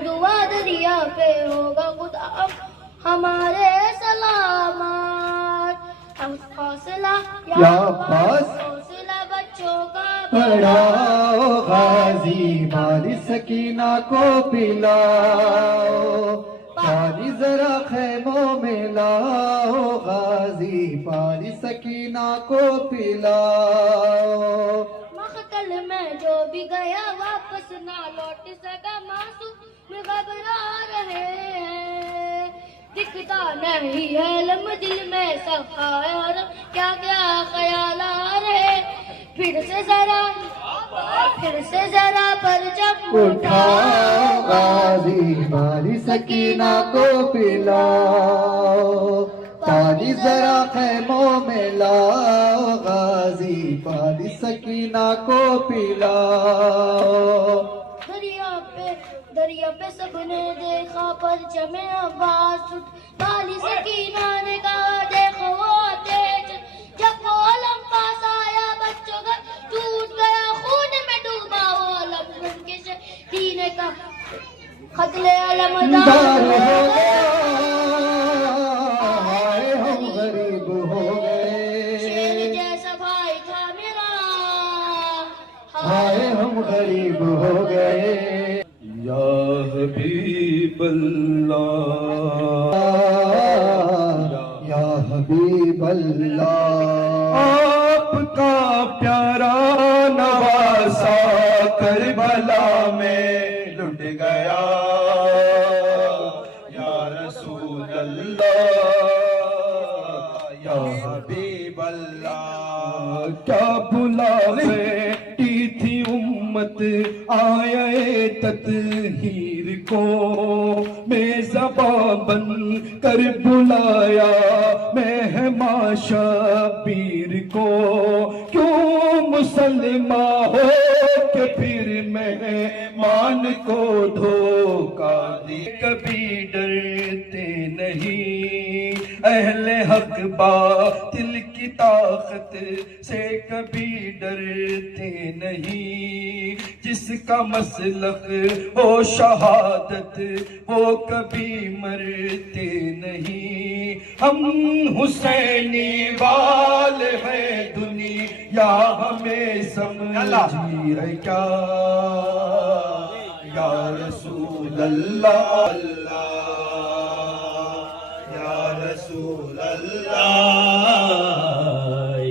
दुआ दरिया पे होगा खुदा हमारे सलामत। हम हौसला या हौसला बच्चों का बढ़ाओ, गाजी मारी सकीना को पिलाओ, पानी जरा खैमों में लाओ, गाजी पानी सकीना को पिलाओ। मखतल में जो भी गया वापस ना लौट सका, मासूम घबरा रहे हैं, दिखता नहीं है लम दिल में सफाया और क्या क्या ख्याल आ रहे। फिर से जरा परचम उठाओ, गाजी मारी सकीना को पिलाओ, पानी जरा खैमों में लाओ, गाजी पानी सकीना को पिलाओ। दरिया पे सबने देखा परचमे अब्बास, वाली सकीना ने कहा देखो वो तेज। जब वो अलम पास आया बच्चों का टूट गया, खून में डूबा वो अलम, उनके सीने का खतले अलमदार हो गया। हाय हम गरीब हो गए, शेर जैसा भाई था मेरा, हाय हम गरीब हो गए। या हबीब अल्लाह, या हबीब अल्लाह, आपका प्यारा नवासा करबला में लुट गया। या रसूल अल्लाह, या हबीब अल्लाह, क्या बुलावे थी उम्मत आए तत्हीर को, मेज़बां बन कर बुलाया मेहमान शबीर को। क्यों मुसलमान हो के फिर मेहमान को धोखा दी। कभी डरते नहीं अहले हक बातिल की ताकत से, कभी डरते नहीं जिसका मसलक हो शहादत वो कभी मरते नहीं। हम हुसैनी वाल है दुनिया हमें समझी है क्या। या रसूल अल्लाह, या रसूल अल्लाह,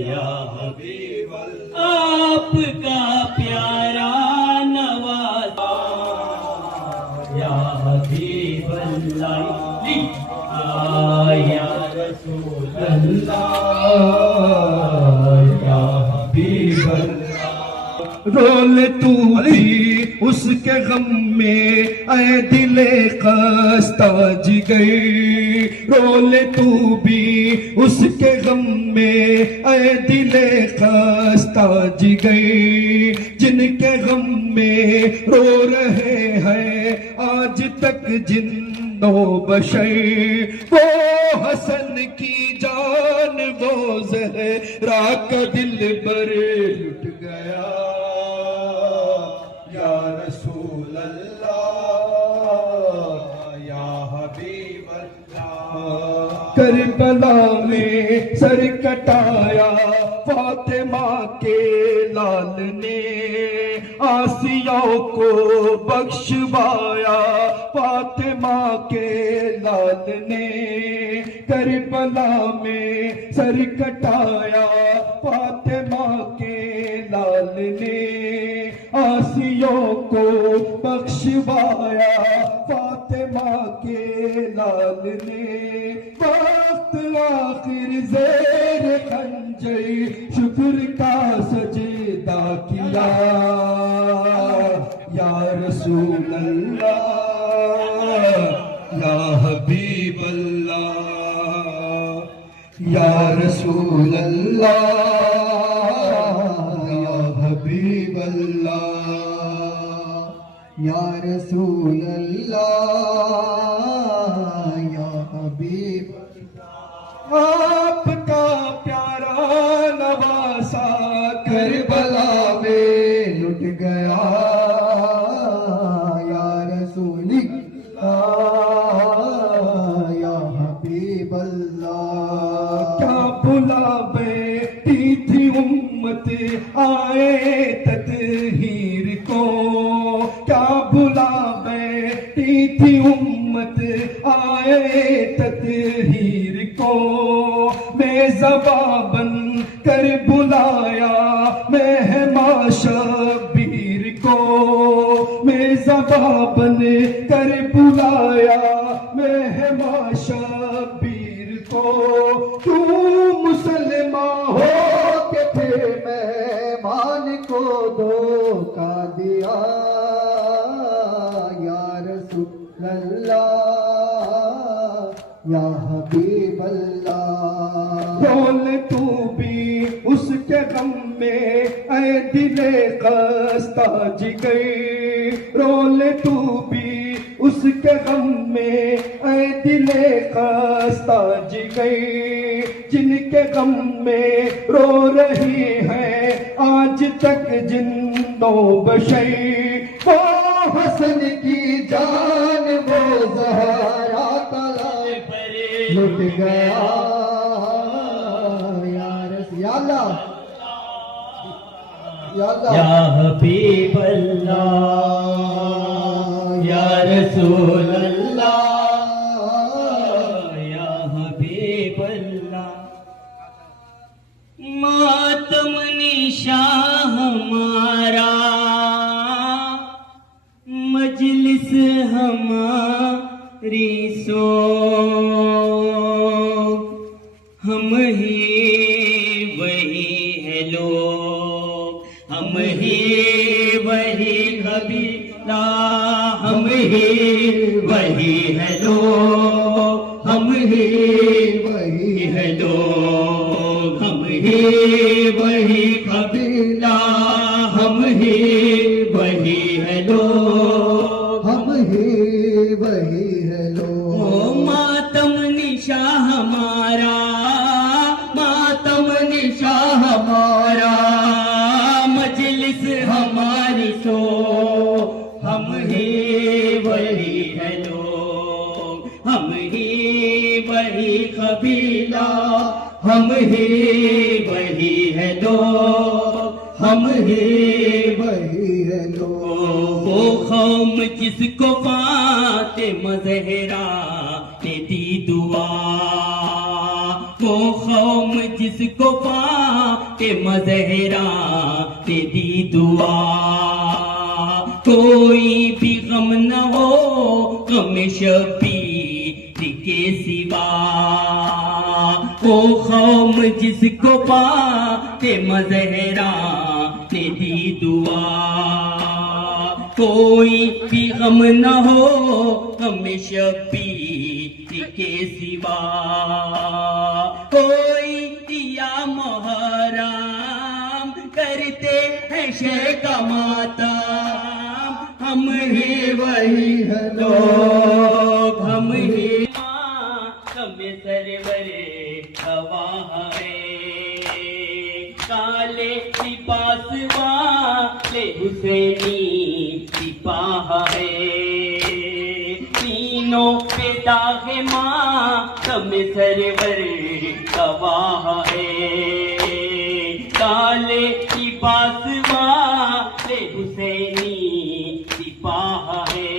या हबीब अल्लाह, आपका प्यारा नवासा, या हबीब अल्लाह, या रसूल अल्लाह, या हबीब अल्लाह। रोल तू भी उसके गम में ऐ दिले खस्ता जिगर, रोल तू भी उसके गम में ऐ दिले खस्ता जिगर। जिनके गम में रो रहे हैं आज तक जिन्नो बशर, वो हसन की जान वो ज़हरा का दिल पर लुट गया। या रसूल अल्लाह, या हबीब अल्लाह, करबला में सर कटाया फातिमा के लाल ने, आसिया को बख्शवाया फातिमा के लाल ने। करबला में सर कटाया फातिमा के लाल ने, आसियों को बख्शवाया फातिमा के लाल ने। वक्त आखिर ज़ेर खंजर शुक्र का सजदा किया। या रसूल अल्लाह, या हबीब अल्लाह, या रसूल अल्लाह, या हबीब अल्लाह, या रसूल अल्लाह, या हबीब। आपका प्यारा नवासा करबला में लुट गया, या रसूल आए तत्हीर को, क्या बुला बैठी थी उम्मत आए तत्हीर को। मेज़बां बन कर बुलाया मेहमान शबीर को, मेज़बां बन कर बुलाया मेहमान शबीर को। तू मुसलमान हो के फिर मेहमान को धोखा दिया, या रसूल अल्लाह या हबीब अल्लाह। रोल तू भी उसके गम में ऐ दिले खस्ता जिगर, रोल तू भी उसके गम में ऐ दिले खस्ता जिगर। जिनके गम में रो रही है आज तक जिंदो बशर, वो हसन की जान वो ज़हरा तला लुट गया, या अल्लाह या अल्लाह या हबीब अल्लाह या रसूल अल्लाह या हबीब अल्लाह। मातम निशा हमारा, मजलिस हमारी सो, हम ही वही है लोग, हम ही वही कबीला, हम ही वही है लोग, हम ही वही है लोग, हम ही वही कबीला, हम ही वही है लोग, हम ही वही है लोग। ओ मातम निशा हमारा, मातम निशा हमारा, मजलिस हमारी सो, हम ही वही है लोग, हम ही वही कबीला, हम ही वही है लोग, हम ही वही है लोग। वो कौम जिसको फातिमा ज़हरा ने दी दुआ, वो कौम जिसको फातिमा ज़हरा ने दी दुआ। कोई भी गम न हो गम शबीर के सिवा, वो कौम जिसको फातिमा ज़हरा ने दी दुआ। कोई भी गम न हो गम शबीर के सिवा, कोई दिया मुहर्रम करते हैं शेख मातम, हम ही वही है लोग, हम ही हमें सरवरे हवा है, काले लिबास वाले हुसैनी सिपाह है, तीनों पे दागे मातम सरवर गवाह है, काले लिबास वाले हुसैनी सिपाह है,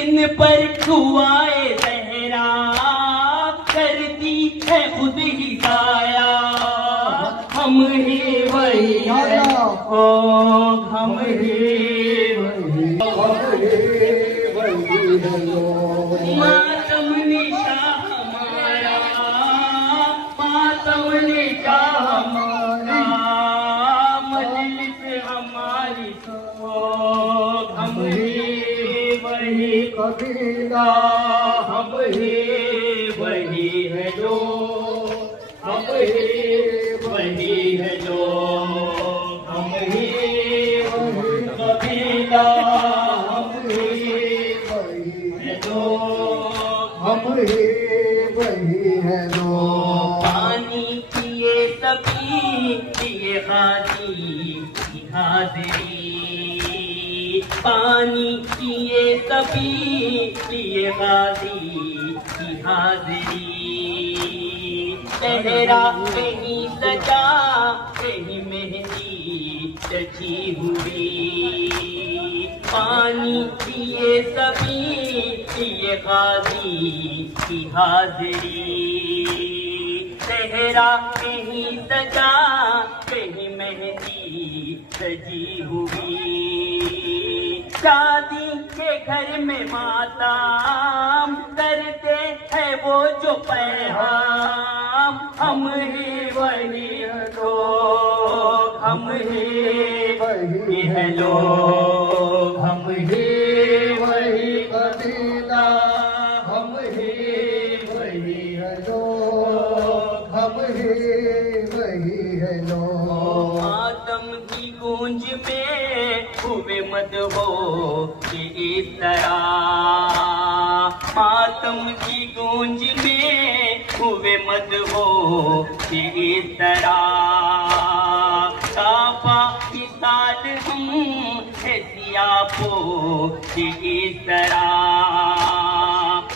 इन पर दुआए ज़हरा करती है खुद ही साया, हम ही वही है लोग, हम ही मातम निशा हमारा, मातम निशा हमारा, मजलिस हमारी सोग, हम ही वही कबीला, हम ही वही है लोग, हम ही वही है लोग, हम ही वही कबीला, हम ही वही है लोग, हम ही वही है लोग। पानी पिए सभी पिए गाजी की हाजिरी, पानी पिए सभी पिए गाजी की हाजिरी, लहरा कहीं सजा कहीं में मेहंदी सजी हुई। पानी पिए सभी ये गाजी की हाजिरी। सेहरा कहीं सजा कहीं मेहंदी सजी हुई। शादी के घर में माताम करते हैं वो जो पैगाम। हम ही वही लोग, हम ही वही है लोग, हम ही वही कबीला, हम ही वही है लोग, हम ही वही है लोग। मातम की गूंज में हुए मत हो कि इस तरह। मातम की गूंज में हुए मत हो कि इस तरह। काबा की साल हम सियापो कि इस तरह।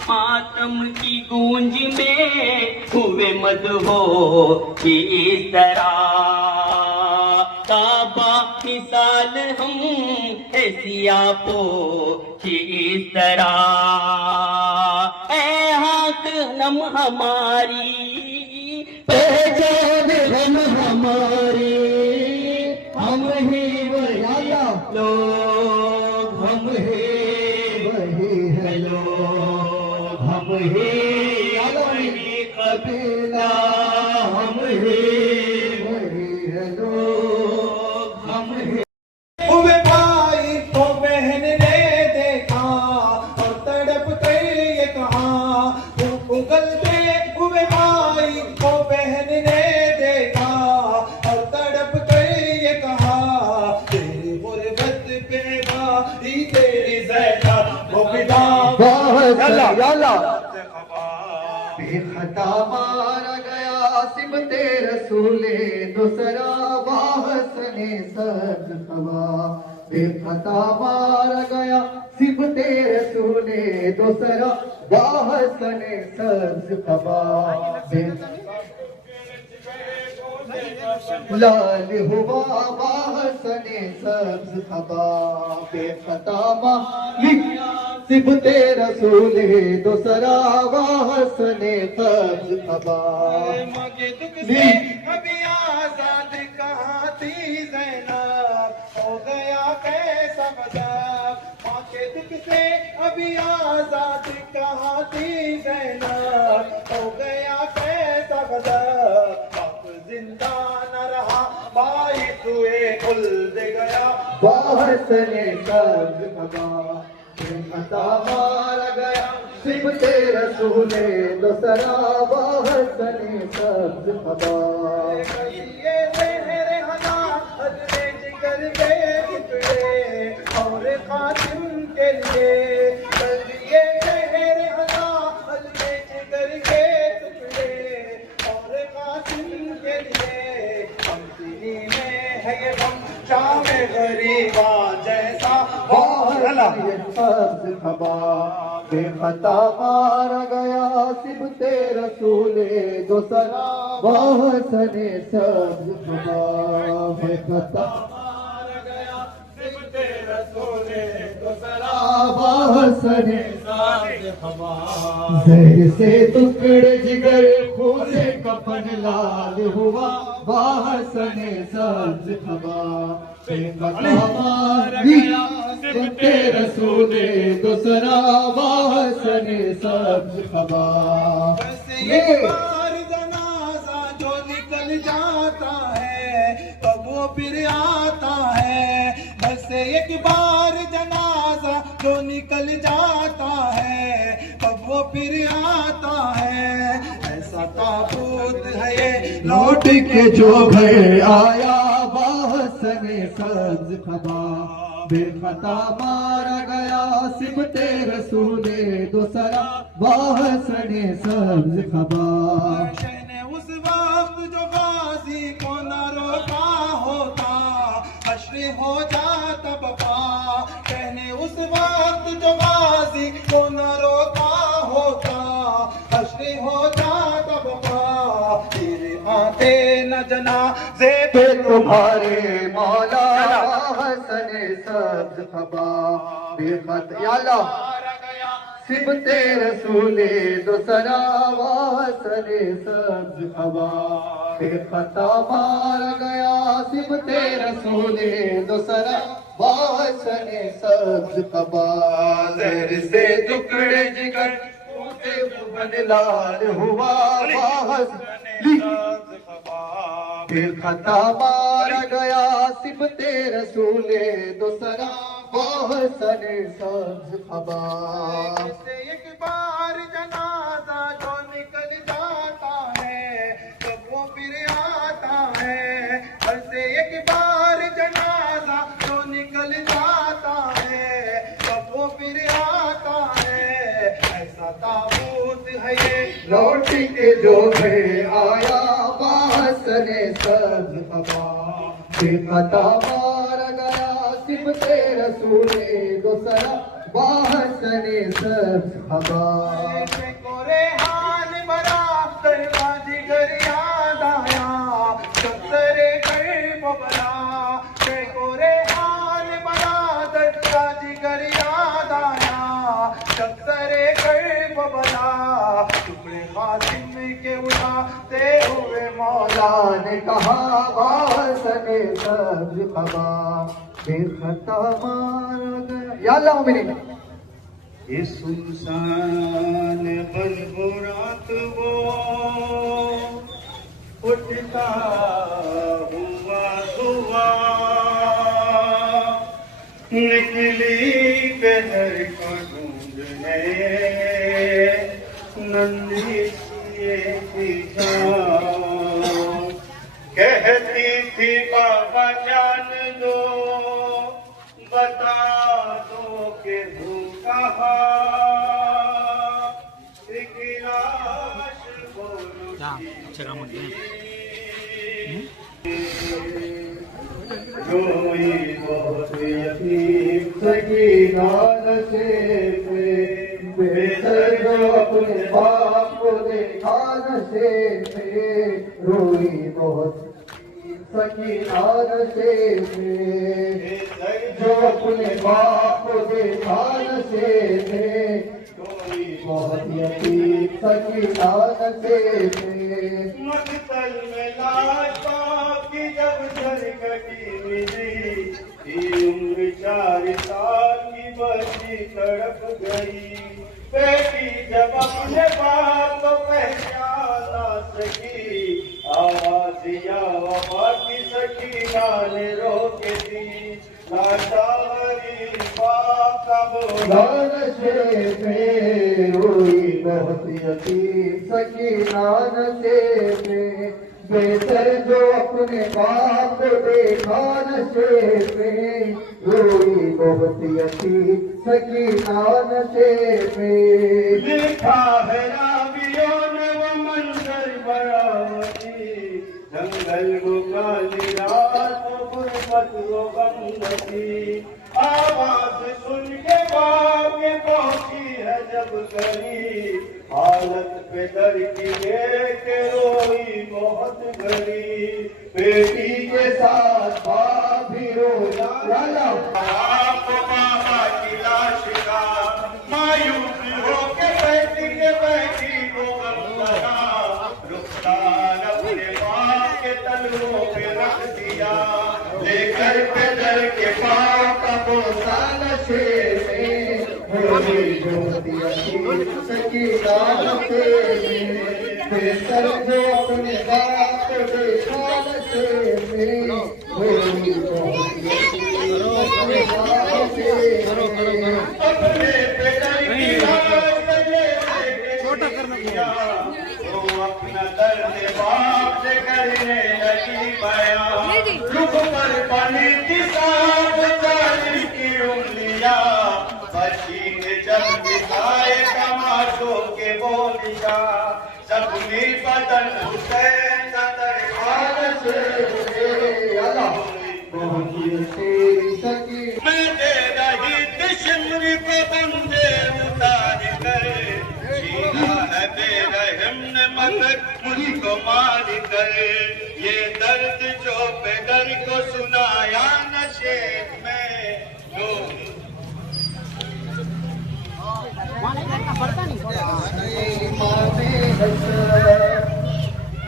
मातम की गूंज में हुए मत हो कि इस तरह। काबा मिसाल हम सियापो कि इस तरह। ऐ हाथ नम हमारी पहचान हम हमारी, हम ही वही लोग, हम ही वही है लोग, हम ही वही कबीला, हम ही वही है लोग, हम ही। हुए भाई को बहन ने देखा और तड़प कर ये कहा। उगलते हुए भाई को बहन ने देखा और तड़प कर ये कहा। तेरी गुर्बत पे भाई तेरी ज़ैदा वो पिता बेखता मारा गया सिमते रसूले दूसरा बाहसने सज हवा। बेखता मारा गया सिमते रसूले दूसरा बाहसने सज हवा। लाल हुआ बाहसने सब्ज हवा। बेखता मारा सिबते रसूले दूसरा वाहसने सब्ज हवा। मगे दुख से अभी आजाद कहाँ थी ज़ैनब, हो गया कैसा गजब। माँ के दुख से अभी आजाद कहाँ थी ज़ैनब, हो गया कैसा गजब। बाप जिंदा न रहा भाई तुए खुल्द गया। वाहसने सब्ज हवा। बेखता मारा गया सिबते रसूले दूसरा वाहसने सब्ज हवा। ये लहरे हना हजरे जिगर के टुकड़े और कातिम के लिए। ये लहरे हना हजरे जिगर के टुकड़े और कातिम के लिए। हम सीने में है ये गम शाम गरीबा जैसा। सब्ज हवा। बेखता मारा गया सिबते रसूले दूसरा वाहसने सब्ज हवा। बेखता मारा गया सिमते रसूले दूसरा वाहसने साज हवा। जहर से टुकड़े जिगर खून से कफन लाल हुआ। वाहसने सब्ज हवा। बेखता मारा गया सिबते रसूले दूसरा वाहसने सब्ज हवा। बस एक बार जनाजा जो निकल जाता है तब वो फिर आता है। बस एक बार जनाजा जो निकल जाता है तब वो फिर आता है। ऐसा ताबूत है ये लौट के जो घर आया वाहसने सब्ज हवा। बेखता मारा गया सिबते रसूले दूसरा वाहसने सब्ज हवा। शहने उस वक्त जो गाजी को न रोका होता हश्र हो जाता बपा। कहने उस वक्त जो गाजी को न रोका होता हश्र हो जाता बपा। तेरे आते न जना जे पे तुम्हारे मौला हसन सब्ज खबा बेखत या अल्लाह सिबते रसूले दूसरा वासन सब्ज खबा बेखता मार गया सिबते रसूले दूसरा वासन सब्ज खबा जहर से टुकड़े जिगर लाल हुआ फिर खता मारा गया सिबते रसूले दूसरा वाहसन सब्ज खबा से एक बार जनाजा जो निकल जाता है तब वो फिर आता है। हर से एक बार जनाजा जो निकल जाता है तब वो फिर आता है। ऐसा ताबूत है ये लौट के जो है आया वाहसन सब्ज खबा फिर खता मारा गया सिबते रसूले दूसरा वाहसन सब्ज खबा कोरे हाल बरा दरवाजी घर याद आया सरे घर बबला कोरे हाल बरा दरवाजी घर याद आया सरे घर बबला टुकड़े खासिम के उठाते हुए मौला ने कहा वाहसन सब्ज खबा फिर खता मारा गया या अल्लाह मोमिनीन इस सुनसान बल्बो रात वो उठता हुआ हुआ निकली पहर को ढूंढने नंदी सी कहती थी बाबा जान दो बता दो के भूखा एक लाश रोई बहुत यतीम सकीना नशे में बेसर जो अपने बाप को देखा नशे में रोई बहुत सकीना नशे में जो अपने बाप को देखा नशे में रोई बहुत यतीम सकीना नशे में मकतल में लाश बाप की जब सरकटी मिली उम्र 4 साल की बच्ची तड़प गई। बेटी जब अपने बाप को पहचान ना सकी आवाज या वफा की सकीना ने रोक दी लाचारी बाप का बोला नशे में रोई बहुत यतीम सकीना नशे में बेसर जो अपने बाप को देखा नशे में रोई बहुत यतीम सकीना नशे में लिखा है रावियों ने वो मंजर बरावती जंगल वो काली रात वो गुरबत वो गमती आवाज सुन के बाप के पहुंची है जब गली हालत पे डर की के रोई बहुत गली बेटी के साथ बाप भी रोया आपको बाबा की लाश का मायूस होके बैठी को गमला रुखसार अपने बाप के तलवों पे रख दिया लेकर पैदल के पाँव का बोसा नशे में रोई बहुत यतीम सकीना नशे में बेसर जो अपने बाप को देखा नशे में रोई बहुत यतीम सकीना नशे में अपने पैदल की छोटा करना दिया वो अपना दर्द बाप से करने लगी बयां रुख पर पानी की सांस चाली की उंगलियां बच्ची ने जब दिखाए तमाशों के बोलिया सबनी बदन हुसैन सदर खान से मैं दे रही दुश्मनी को बंदे उतार कर जीना है बेरहम ने मगर मुझको मार कर ये दर्द जो बेदर को सुनाया नशे में लोग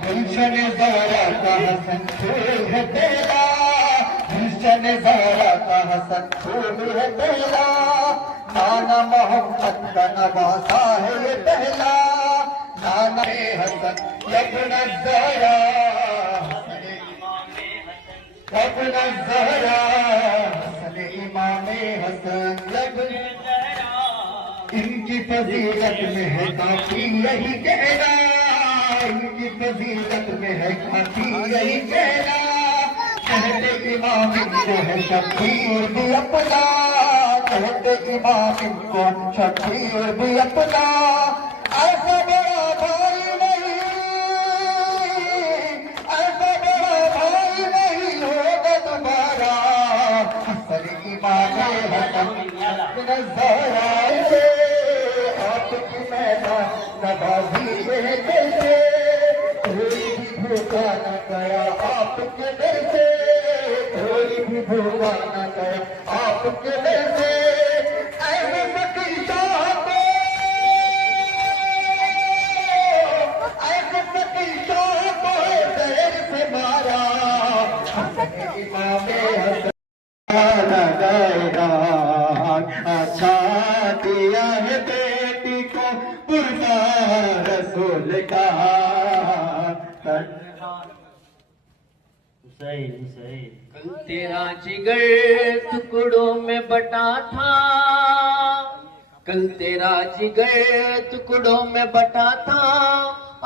गुलशन ज़हरा का हसन फूल है तेरा गुलशन ज़हरा का हसन फूल है तेरा नाना मोहम्मद का नवासा है ये पहला नाना हसन इब्न ज़हरा इब्न ज़हरा हसन इमाम हसन इनकी फजीलत में है काफी यही कहना इनकी फजीलत में है काफी यही कहना कहते इमाम इनको है शबीर भी अपना कहते इमाम इनको शबीर भी अपना ऐसा बड़ा भाई नहीं होगा तुम्हारा हसन इमाम हसन ज़हरा आपकी मैदान नवाजी है कैसे कोई भी भूखा न गया आपके दर से कोई भी भूखा न गया आपके दर से ऐसे फकीर शाह को ऐसे फकीर शाह को देर से मारा हसन इमाम हसन अच्छा दिया है बेटी को पुरना रसूल का कल तेरा जिगर टुकड़ों में बटा था कल तेरा जिगर टुकड़ों में बटा था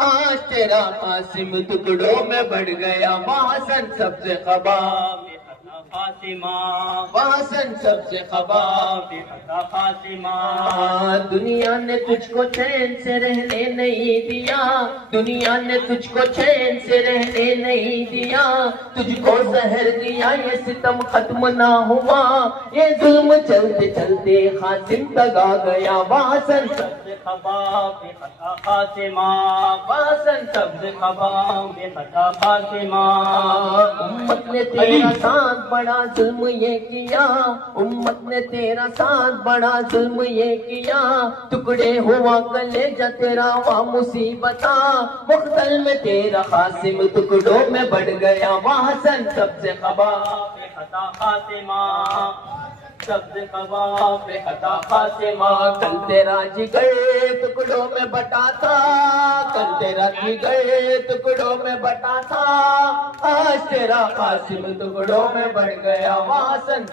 आज तेरा कासिम टुकड़ों में बढ़ गया वाहसन सबसे खबा फातिमा वाहसन सबसे खबा फातिमा दुनिया ने तुझको चैन से रहने नहीं दिया दुनिया ने तुझको चैन से रहने नहीं दिया तुझको जहर दिया ये सितम खत्म ना हुआ ये जुल्म चलते चलते खासिम तक आ गया वाहसन सबसे खबा फातिमा वाहसन सबसे खबा फातिमा उम्मत ने तेरा साथ बड़ा जुल्म ये किया उम्मत ने तेरा साथ बड़ा जुल्म ये किया टुकड़े हुआ कलेजा तेरा वा मुसीबता मुख्तल में तेरा कासिम टुकड़ों में बढ़ गया वाहसन सबसे खबा बेखता फातिमा सबसे खबा बेखता फातिमा कल तेरा जिगर टुकड़ों में बटा था कल तेरा जिगर टुकड़ों में बटा था आज तेरा कासिम टुकड़ों में बढ़ गया वाहसन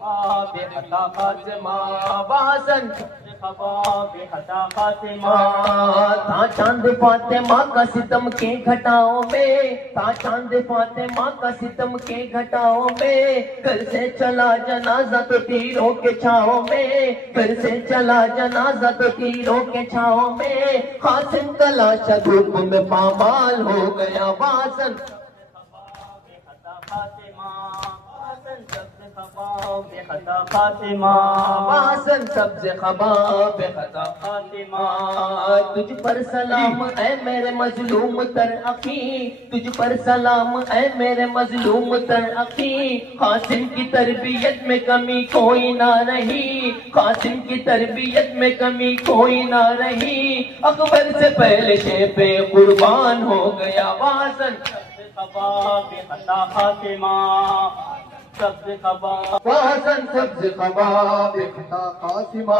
बेखता फातिमा वाहसन था चांद फातिमा का सितम के घटाओं में था चांद फातिमा का सितम के घटाओं में घर से चला जनाजा तो तीरों के छाओं में घर से चला जनाजा तो तीरों के छाओं में कासिम का लाशा धूप में पामाल हो गया वाहसन फातिमा वाहसन सबसे खबा बेखता फातिमा तुझ पर सलाम ऐ मेरे मजलूम तर अखी तुझ पर सलाम ऐ मेरे मजलूम तर अखी कासिम की तरबियत में कमी कोई ना रही कासिम की तरबियत में कमी कोई ना रही अकबर से पहले शेपे कुर्बान हो गया वाहसन सबसे खबा बेखता फातिमा सब्ज खबा वासन सब्ज खबा बेखता कासिमा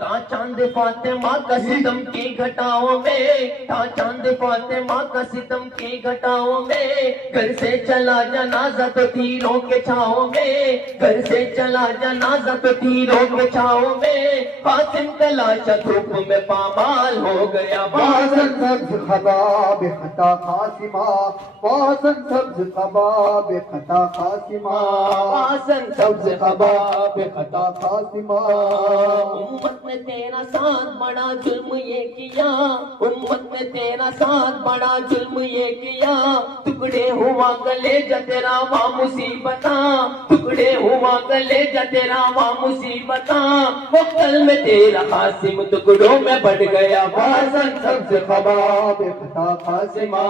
ता चांद फातिमा का सितम की घटाओं में, ता चांद फातिमा का सितम की घटाओं में, घर से चला जनाजा तो तीरों के छाओं में, घर से चला जनाजा तो तीरों के छाओं में, कासिम का लाशा धूप में पामाल हो गया। वासन सब्ज खबा बेखता कासिमा वासन सब्ज खबा बेखता कासिमा वासन सब्ज खबा बेखता कासिमा उम्मत ने तेरा साथ बड़ा जुल्म ये किया, उम्मत ने तेरा साथ बड़ा जुल्म ये किया, टुकड़े हुआ गले जा तेरा वहाँ मुसीबता, टुकड़े हुआ गले जा तेरा वहाँ मुसीबता, वो कल में तेरा कासिम टुकड़ों में बढ़ गया। वासन सब्ज खबा बेखता कासिमा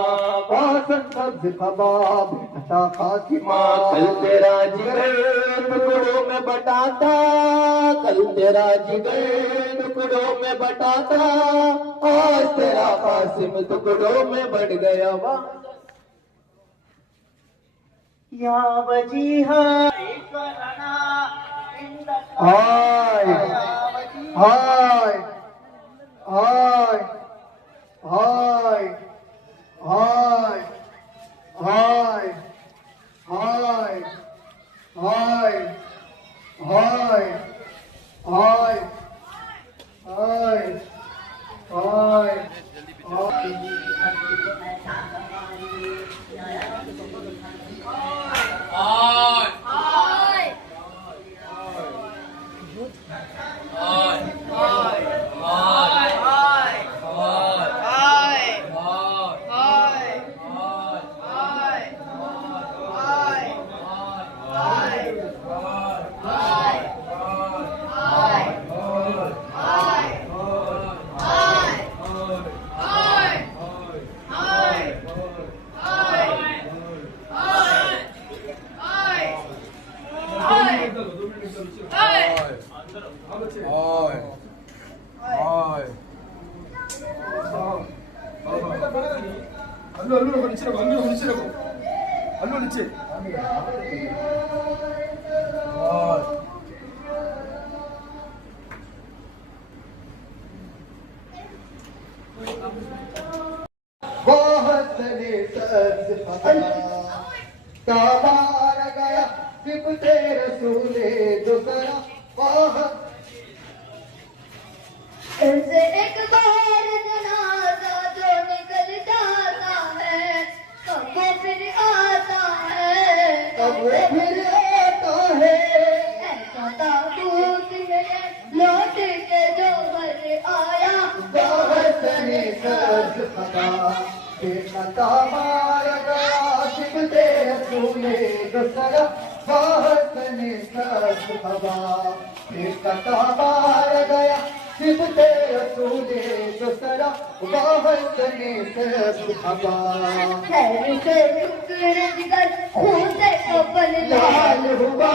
वासन सब्ज खबा बेखता कासिमा कल तेरा जिगर टुकड़ों में बटा था, कल तेरा जिगर टुकड़ों में बटा था, आज तेरा कासिम टुकड़ों में बढ़ गया। वाह या वजीहा हाय हाय हाय हाय हाय हाय हाय हाय हाय हाय हाय हाय 알로 걸치라고 알로 걸치라고 알로 걸치 बहुत ने सब्ज खबा ताबार गया सिबते रसूले दूसरा बहुत ऐसे एक बार जनाजा जो निकल जाता है कब वो फिर आता है, कब वो फिर आता है ऐसा ताबूत में लौट के जो घर आया, बहुत ने सब्ज खबा बेखता मार गया सिबते रसूले दूसरा बहुत ने सब्ज खबा बेखता मार गया सिबते रसूले दूसरा बहुत ने सब्ज खबा खैर से टुकड़े जिगर खून से कफन लाल लाल हुआ